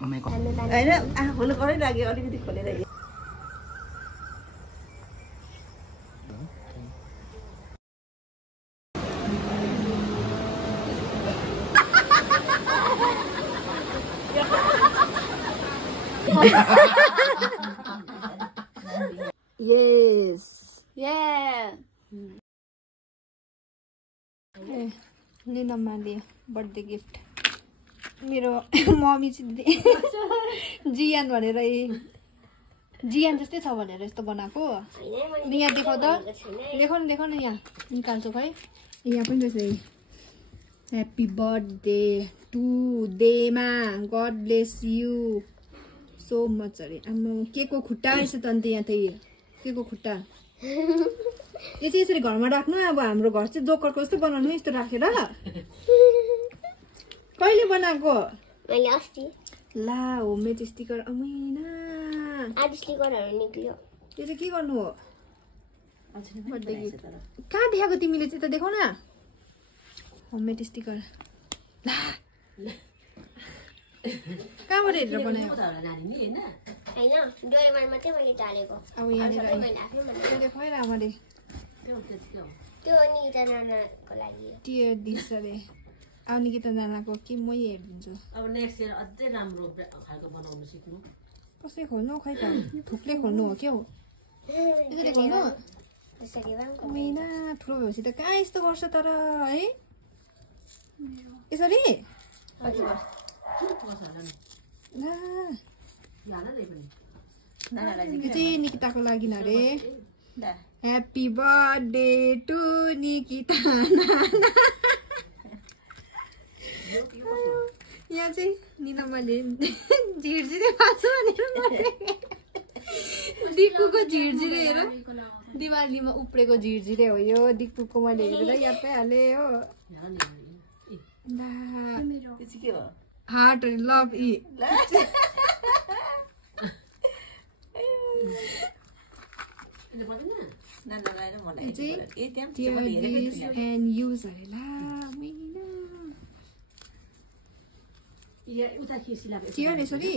हैन खोल्नु करै लाग्यो अलिकति खोलेर Yes. Yeah. निनम्माले बर्थडे गिफ्ट मेरो मम्मी चाहिँ जियान भनेर जियान जस्तै छ भनेर यस्तो बनाएको यहाँ देखाउ त देखाउ न यहाँ निकाल्छु खै यहाँ पनि रहेछ ह्याप्पी बर्थडे टु देमा God bless you so much अरे आम्मा के को खुट्टा रहेछ त अन्त यहाँ त के को खुट्टा यो चाहिँ यसरी घरमा राख्नु अब हाम्रो घर चाहिँ जोकरको जस्तो बनाउनु यस्तो राखेर कहिले बनाएको मैले अस्ति ला होममेड स्टिकर अमैना आज स्टिकरहरु निक्ल्यो यो चाहिँ के गर्नु हो कहाँ देखाएको तिमीले चाहिँ त देखाउ न होममेड स्टिकर ला कहाँबाट हेरेर बनायो हैन डोरेमोनमा चाहिँ मैले टालेको अब यहाँ देखाएर आमाले त्यो निकिता नानाको लागि टियर दिस अरे अब निकिता नानाको कि मै हेरिदिन्छु अब नेक्स्ट इयर अझै राम्रो खालको बनाउन सिक्नु कसै खोल्नु खै त थुप्रै खोल्नु हो क्या यसरी खोल्नु मैना ठुलो भएपछि त कहाँ यस्तो गर्छ तर है यसरी यो चाहिँ निकिताको लागि अरे ह्याप्पी बर्थडे टु निकिता यहाँ चाहिँ निनम्माले झिर्झिरे पाछ भनेर दिक्कुको झिर्झिरे हेर दिवालीमा उप्रेको झिर्झिरे हो यो दिक्कुको मैले हेरेर याद पाइहालेँ हो heart love e and use अरे ला चियर यसरी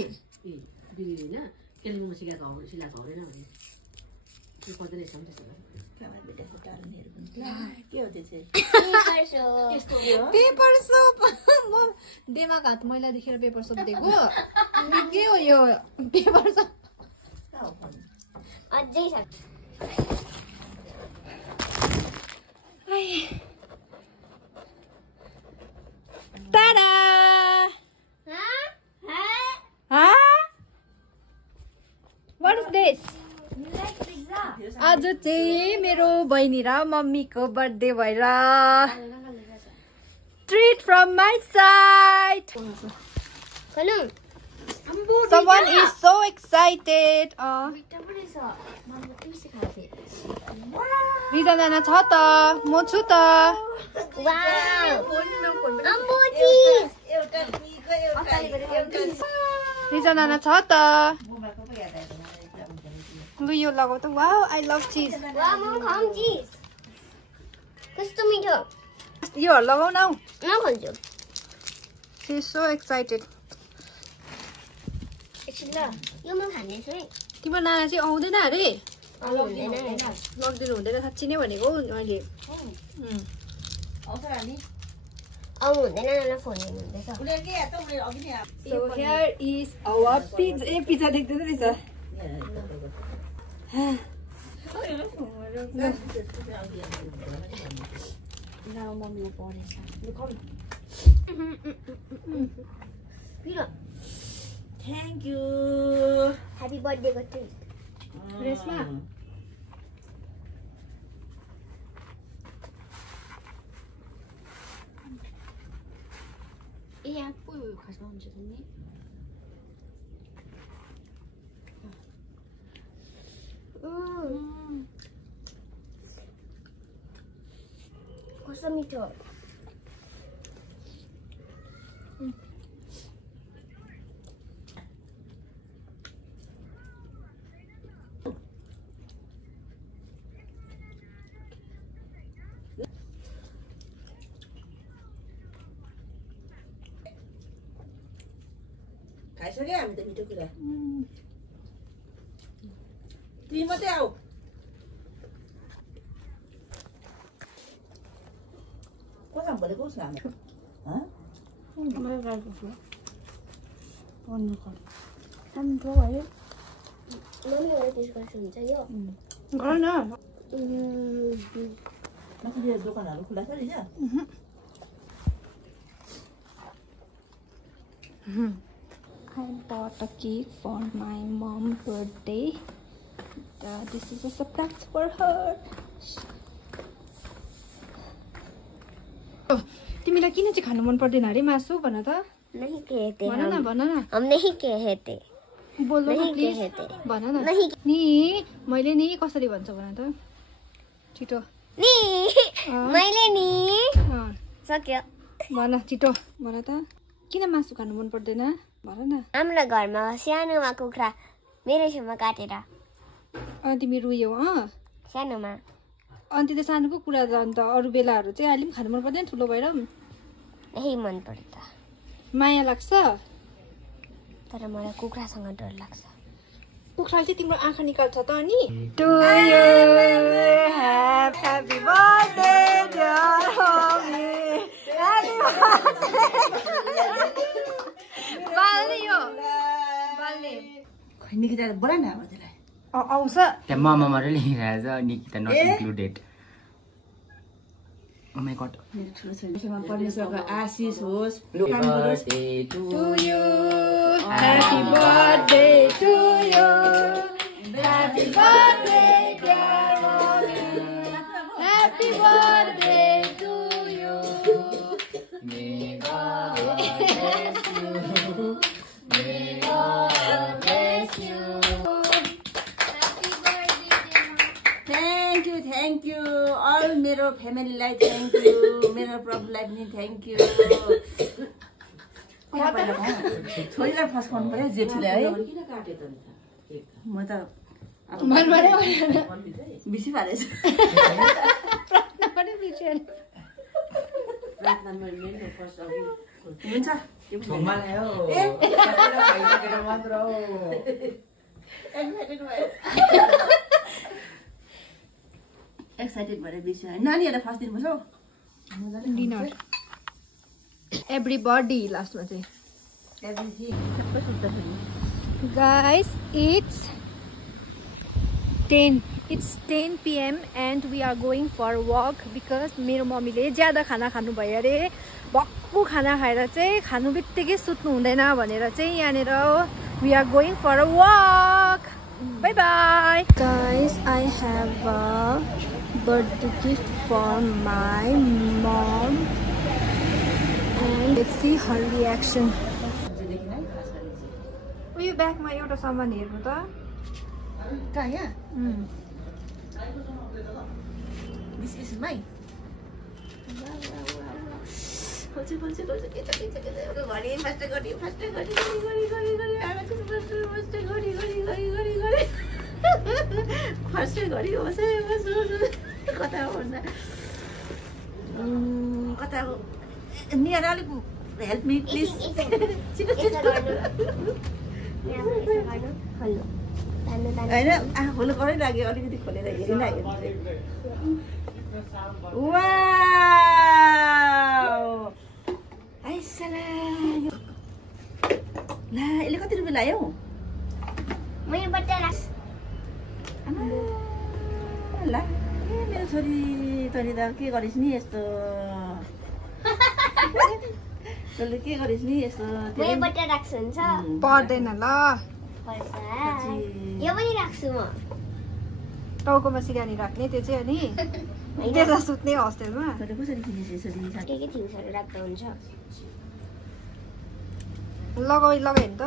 पेपर सोप म दिमाग हात मैला देखेर पेपर सोप दिएको के हो यो पेपर सोप अझै छ तारा What is this? आज चाहिँ मेरो बहिनी र मम्मीको बर्थडे भएर treat from my side Someone is so excited. रिजा नाना छ त म छु त रिजा नाना छ त लु यो लगाउ त वाउ आई लभ चीज कस्तो मिठो योहरू लगाउ न नखोल्छु सी इज सो एक्साइटेड यो म खानेछु है तिम्रो नाना चाहिँ आउँदैन अरे हुँदैन लगिदिनु हुँदैन साँच्ची नै भनेको मैले आउनु हुँदैन नाना फोन हेर्नुहुँदैछ So here is our pizza. Pizza देख्दैन रहेछ मम्मीले पढेछ थ्याङ्क यू ह्यापी बर्थडेको ट्रिट रेसमा ए यहाँ पो खासमा हुन्छ नि कस्तो मिठो खाइसक्यो हामी त मिठो कुरा तिमी मात्रै आऊ कसम बोलेको उसमा हाम्रो गाईको थियो भन्नु पर्छ राम्रो भयो मम्मी एउटा टेस्ट गर्छु हुन्छ यो गर न माथि दोकानहरू खुला छ नि I bought a cake for my mom's birthday. This is a surprise for her. तिमीलाई किन चाहिँ खानु मन पर्दैन अरे मासु भन त नहीं कहते भन न हम नहीं कहते बोल्नु न नहीं प्लिज कहते भन न नहीं नि मैले नि कसरी भन्छ भन त छिटो नि मैले नि सक्यो भन छिटो भन त किन मासु खानु मन पर्दैन भन न हाम्रो घरमा सानोमा कुखुरा मेरो छेउमा काटेर अनि तिमी रुयौ सानोमा अनि त्यो सानोको कुरा त अन्त अरू बेलाहरू चाहिँ अहिले पनि खानु मन पर्दैन ठुलो भएर यही मन पर्छ माया लाग्छ तर मलाई कुखुरासँग डर लाग्छ कुखुराले चाहिँ तिम्रो आँखा निकाल्छ त अनि to you happy birthday dear Homi happy बाल्ने यो बाल्ने खै निकिता बोला न अब त्यसलाई आउँछ त्यहाँ मामाले लेखिरहेको छ Nikita not included oh my God मेरो ठुलो छोरीसँग परमेश्वरको आशिष होस् birthday to you. Happy birthday to you. Happy birthday, dear mommy. Happy birthday to you. May God bless you. May God bless you. Thank you all मेरो फ्यामिलीलाई thank you मेरो प्रभुलाई पनि थ्याङ्क यू छोरीलाई फस्काउनु पर्यो जेठीलाई है म त बिसी पारेछ हुन्छ थोमा ल्यायो कतिले खाइसकेर मात्र हो एक्साइटेड भएर बिसी नानीहरूलाई फर्स्ट दिनुपर्छ हौ डिनर एभ्रीबडी लास्टमा चाहिँ guys it's 10 PM and we are going for a walk because मेरो मम्मीले ज्यादा खाना खानु भयो अरे भक्कु खाना खाएर चाहिँ खानु बित्तिकै सुत्नु हुँदैन भनेर चाहिँ यहाँनिर we are going for a walk bye bye guys I have a birthday gift for my mom and let's see her reaction यो ब्यागमा एउटा सामान हेर्नु त कहाँ यहाँ बिसमै कता नियर अलिक हेल्प मी प्लिज होइन आँखा खोल्नु करै लाग्यो अलिकति खोलेर हेरिन ला यसले कति रुपियाँ लाग्यो ला मेरो छोरी तैँले त के गरिस् नि यस्तो तैँले के गरिस् नि यस्तो पर्दैन ल यो पनि राख्छु म टाउकोमा सिरानी राख्ने त्यो चाहिँ अनि त्यसमा सुत्ने हस्टेलमा तैँले कसरी किनेस् यसरी के थिङ्सहरू राख्दा हुन्छ लगाइ नि त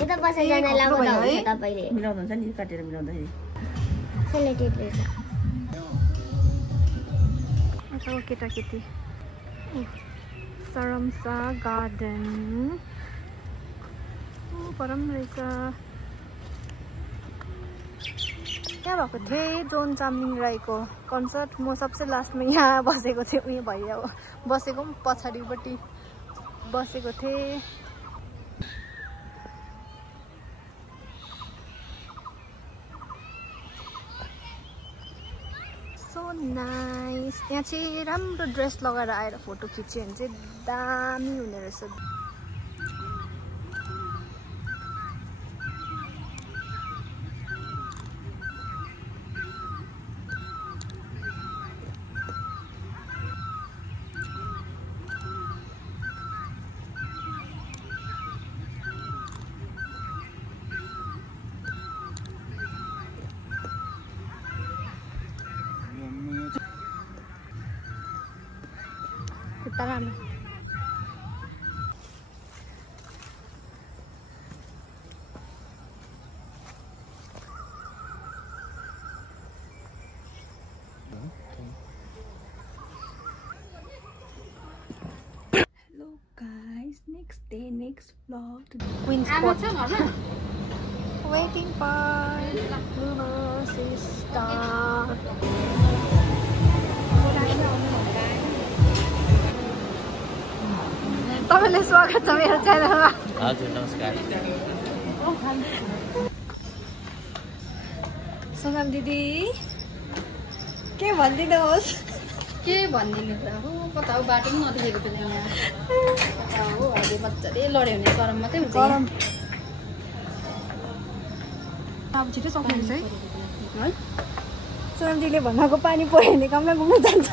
यो त कसैजना लगाउँदा हुन्छ तपाईँले मिलाउँदा हुन्छ नि काटेर मिलाउँदाखेरि सेलेटेड रहेछ अच्छा केटाकेटी सरमसा गार्डन परम रहेछ त्यहाँ भएको थिएँ जोन चामलिङ राईको कन्सर्ट म सबसे लास्टमा यहाँ बसेको थिएँ उयो भैया बसेको पनि पछाडिपट्टि बसेको थिएँ सो नाइस। यहाँ चाहिँ राम्रो ड्रेस लगाएर आएर फोटो खिच्यो भने चाहिँ दामी हुने रहेछ। Hello guys, next day, next vlog. Queen's Spot. Waiting for little sister. तपाईलाई स्वागत छ मेरो च्यानलमा। हजुर नमस्कार। सोनाम दिदी के भनिदिनुहोस्। के भनिदिनु त हो कता हो बाटो पनि नदेखेको त यहाँ कता हो अहिले मजाले लड्यो भने गरम मात्रै हुन्छ गरम अब छिटो सक्नुहुन्छ है। सोनाम दिदीले भनेको पानी पर्यो भने काममा घुम्न जान्छ।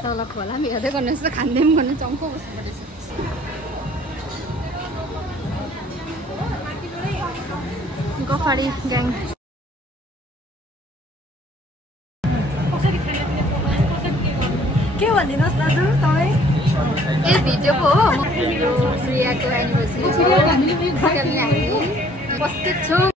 तल खोला पनि हेर्दै गर्नुहोस् त खाँदै पनि गर्नु चम्को बस्नु परेछ। गफाडी ग्याङ के भनिदिनुहोस् दाजु तपाईँ। ए भिडियोको हो प्रियाको एनिभर्सरी छ हामी उपस्थित छौँ।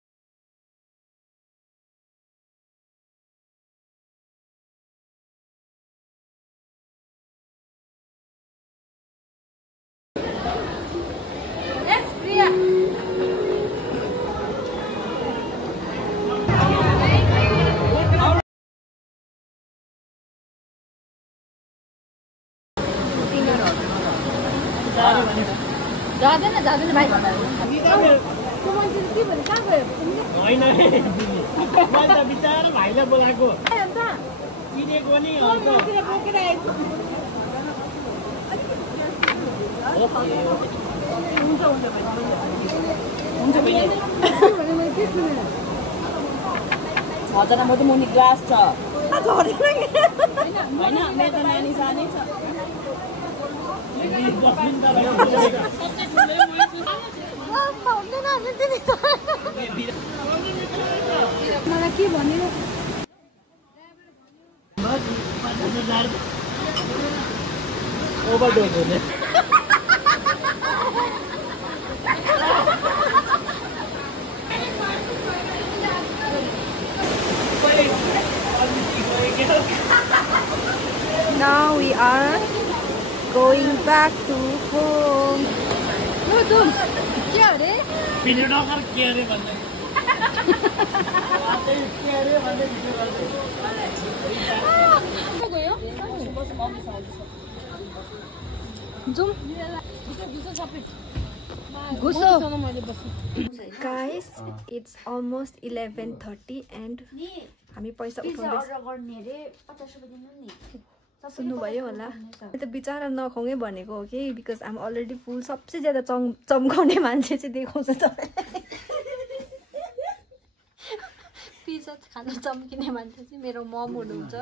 जाँदैन भाइ बिचारा भाइलाई बोलाएको चिनेको नि छजना म त मुनि ग्लास छ होइन मेरो त नानी सानै छ मलाई के भन्यो ओभरडोज हुने Now we are going back to home. के अरे भिडियो नगर के अरे भन्दै के अरे भन्दै भिडियो गर्दै गयो Guys, it's almost 11:30 and हामी पैसा उठाउँदैछ। सुन्नुभयो होला त बिचारा नखाउँ भनेको हो कि बिकज आम अलरेडी फुल सबसे ज्यादा चम्काउने मान्छे चाहिँ देखाउँछ त। पिज्जा खान चम्किने मान्छे चाहिँ मेरो मम हुनुहुन्छ।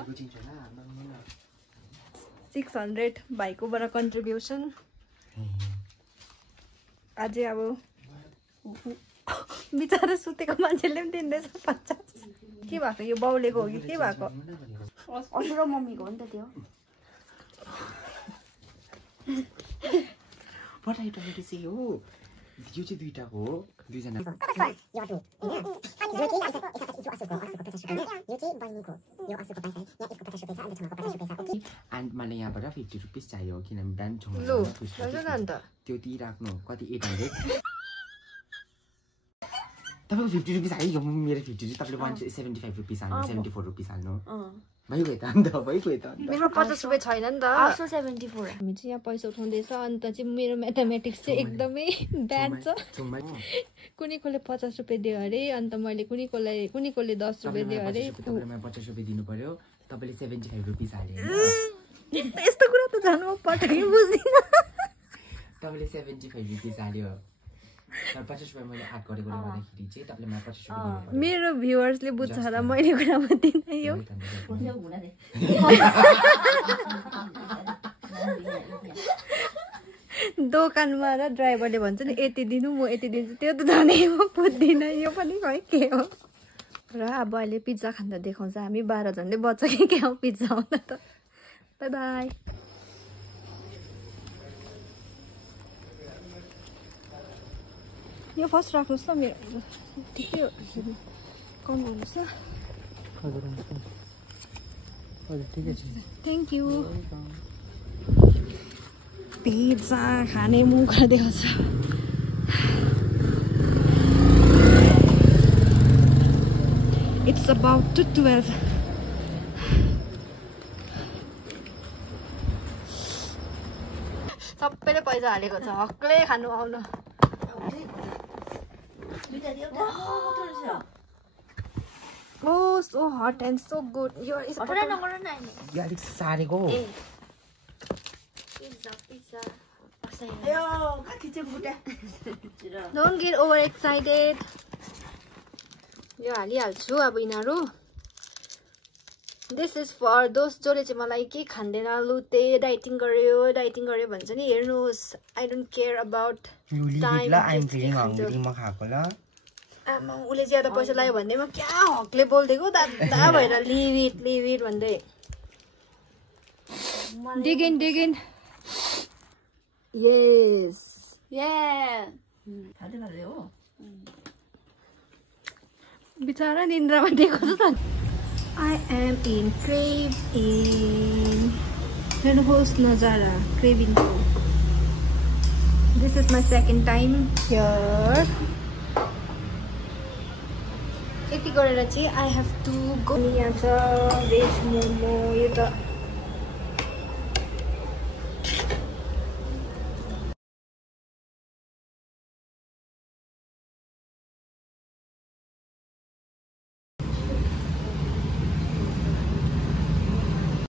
600 भाइकोबाट कन्ट्रिब्युसन। अझै अब बिचारा सुतेको मान्छेले पनि दिँदैछ 50। के भएको यो बाउलेको हो कि के भएको? हजुर र मम्मीको हो नि त त्यो। पठाइटमेटो चाहिँ हो यो चाहिँ दुईटाको हो दुईजना एन्ड मलाई यहाँबाट 50 रुपिस चाहियो किनभने ब्रान्ड छ त्यो दिइराख्नु कति 800 तपाईँको 50 रुपिस आयो मेरो 50 रुपिस तपाईँले 175 रुपिस हाल्नु 74 रुपिस हाल्नु भइगयो त अन्त भइगयो त मेरो 50 रुपियाँ छैन नि त। 74 हामी चाहिँ यहाँ पैसा उठाउँदैछ अन्त चाहिँ मेरो म्याथमेटिक्स चाहिँ एकदमै ब्याड छ। कुनै कोले 50 रुपियाँ दियो अरे अन्त मैले कुनै कोले 10 रुपियाँ दियो अरे। 50 रुपियाँ दिनु पर्यो तपाईँले 75 रुपिस हाल्यो होइन यस्तो कुरा त जानु पटकै बुझ्दिनँ तपाईँले 75 रुपिस हाल्यो तर 50 रुपियाँ मैले एड गरेकोले गर्दाखेरि चाहिँ तपाईँले मलाई 50 रुपियाँ दिनु मेरो भ्युअर्सले बुझ्छ होला मैले कुरा बुझ्दिनँ यो दोकानमा र ड्राइभरले भन्छ नि यति दिनु म यति दिन्छु त्यो त झनै म बुझ्दिनँ यो पनि खै के हो र अब अहिले पिज्जा खाँदा देखाउँछ हामी 12 झन्डै बच्चा के हो पिज्जा आउँदा त बाई बाई यो फर्स्ट राख्नुहोस् ल मेरो ठिकै हो कम गर्नुहोस् ल हजुर ठिकै छ थ्याङ्क यू पिज्जा खाने मुख देखाउँछ It's about to 12. सबैले पैसा हालेको छ हक्ले खानु आउनु Oh, so hot and so good. Your is अलिक सारेको Don't get overexcited. यो हालिहाल्छु अब यिनीहरू दिस इज फर दोस जसले चाहिँ मलाई के खाँदैन लुते डाइटिङ गर्यो भन्छ नि हेर्नुहोस् I don't care about time म खाएको ल आमा उसले ज्यादा पैसा लाग्यो भन्दैमा क्या हकले बोलिदिएको दादा भएर लिभ इट भन्दै डिगिन यस बिचारा निन्द्रामा दिएको छ त I am in crave in हेर्नुहोस् नजारा क्रेभिङको this is my second time here यति गरेर चाहिँ आई हेभ टु गो यहाँ छ भेज मोमो यो त